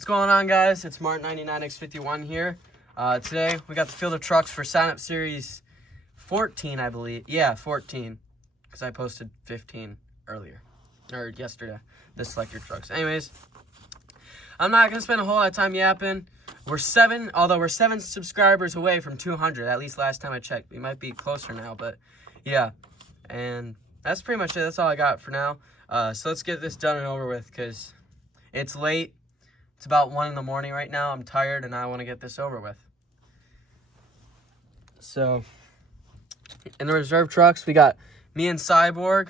What's going on, guys? It's Mart99x51 here. Today we got the field of trucks for sign up series 14, I believe. Yeah, 14, because I posted 15 earlier, or yesterday, the selector trucks. Anyways, I'm not gonna spend a whole lot of time yapping. We're 7 subscribers away from 200, at least last time I checked. We might be closer now, but yeah. And that's pretty much it. That's all I got for now. So let's get this done and over with, because it's late. It's about 1 in the morning right now. I'm tired and I want to get this over with. So, in the reserve trucks, we got me and Cyborg.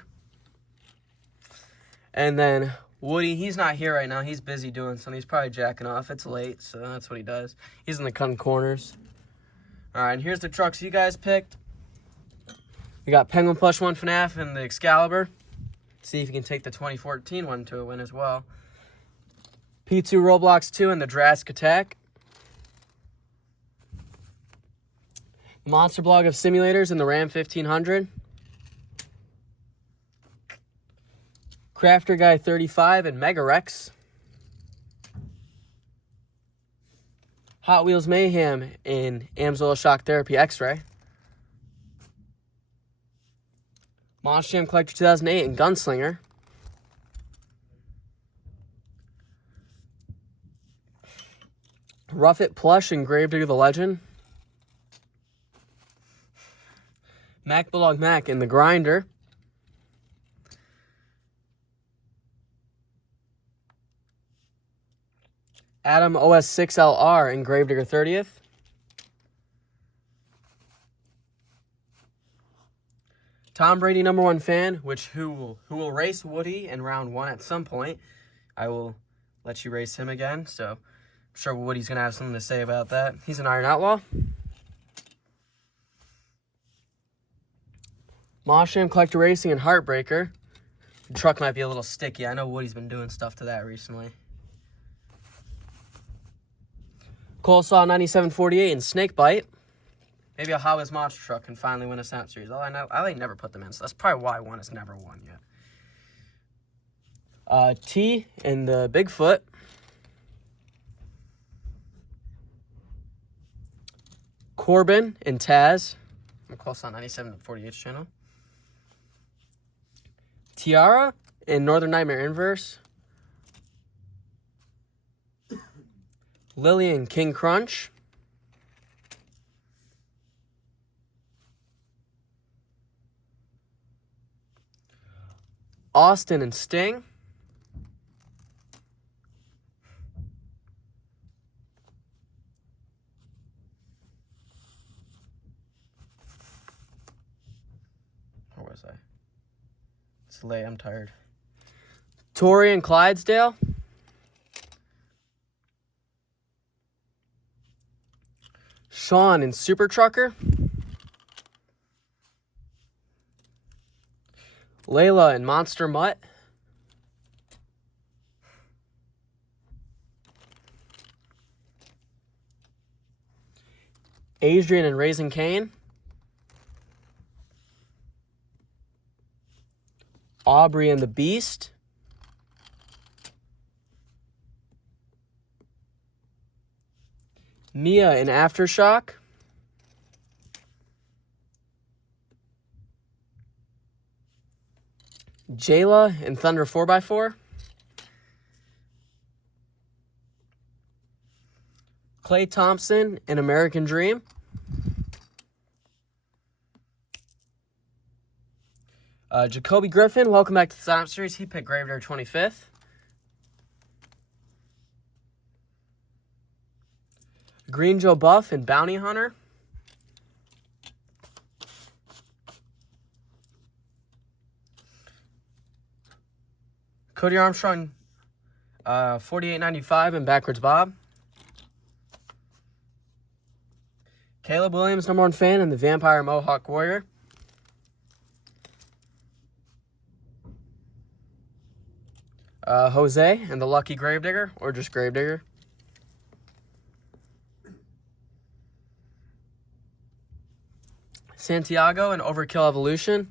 And then Woody, he's not here right now. He's busy doing something. He's probably jacking off. It's late, so that's what he does. He's in the cutting corners. All right, and here's the trucks you guys picked. We got Penguin Plush 1 FNAF and the Excalibur. See if you can take the 2014 one to a win as well. P2 Roblox 2 and the Jurassic Attack. Monster Blog of Simulators and the Ram 1500. Crafter Guy 35 and Mega Rex. Hot Wheels Mayhem in Amsoil Shock Therapy X-Ray. Monster Jam Collector 2008 and Gunslinger. Rough It Plush and Gravedigger the Legend. Mac Bulldog Mac and the Grinder. Adam OS6LR and Gravedigger 30th. Tom Brady #1 fan, who will race Woody in round 1 at some point. I will let you race him again, so I'm sure Woody's going to have something to say about that. He's an Iron Outlaw. Mosham Collector Racing and Heartbreaker. The truck might be a little sticky. I know Woody's been doing stuff to that recently. Coleslaw 9748 and Snakebite. Maybe a Hot Wheels monster truck can finally win a Snap Series. I never put them in, so that's probably why one has never won yet. T and the Bigfoot. Corbin and Taz. I'm close on 9748's channel. Tiara and Northern Nightmare Inverse. Lily and King Crunch. Austin and Sting. Where was I? It's late, I'm tired. Tori and Clydesdale. Sean and Super Trucker. Layla and Monster Mutt. Adrian and Raising Cane. Aubrey and the Beast. Mia and Aftershock. Jayla and Thunder 4x4. Clay Thompson and American Dream. Jacoby Griffin, welcome back to the Sign Up Series. He picked Gravedigger 25th. Green Joe Buff and Bounty Hunter. Cody Armstrong, 4895 and Backwards Bob. Caleb Williams, #1 fan, and the Vampire Mohawk Warrior. Jose and the Lucky Gravedigger, or just Gravedigger. Santiago and Overkill Evolution.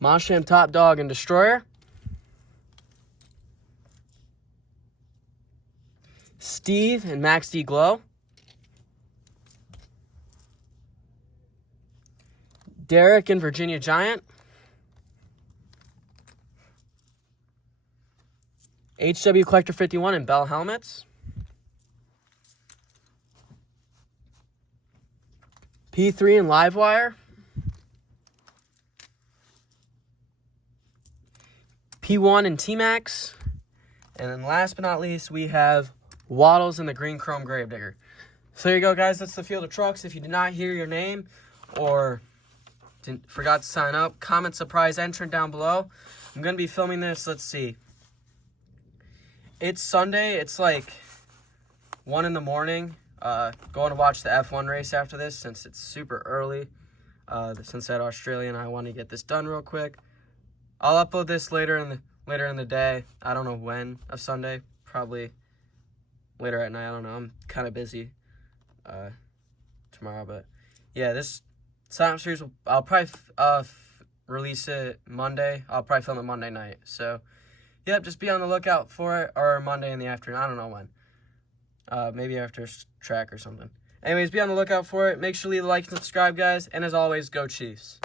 Mosham Top Dog and Destroyer. Steve and Max D Glow. Derek and Virginia Giant. HW Collector 51 and Bell Helmets. P3 and Livewire. P1 and T-Max. And then last but not least, we have Waddles and the Green Chrome Gravedigger. So there you go, guys. That's the field of trucks. If you did not hear your name or forgot to sign up, comment surprise entrant down below. I'm going to be filming this. Let's see. It's Sunday. It's like 1 in the morning. Going to watch the F1 race after this since it's super early. Since that Australian, I want to get this done real quick. I'll upload this later in the day. I don't know when of Sunday. Probably later at night. I don't know. I'm kind of busy tomorrow, but yeah, this sign-up series I'll probably release it Monday. I'll probably film it Monday night. So yep, just be on the lookout for it, or Monday in the afternoon. I don't know when. Maybe after track or something. Anyways, be on the lookout for it. Make sure to leave a like and subscribe, guys. And as always, go Chiefs.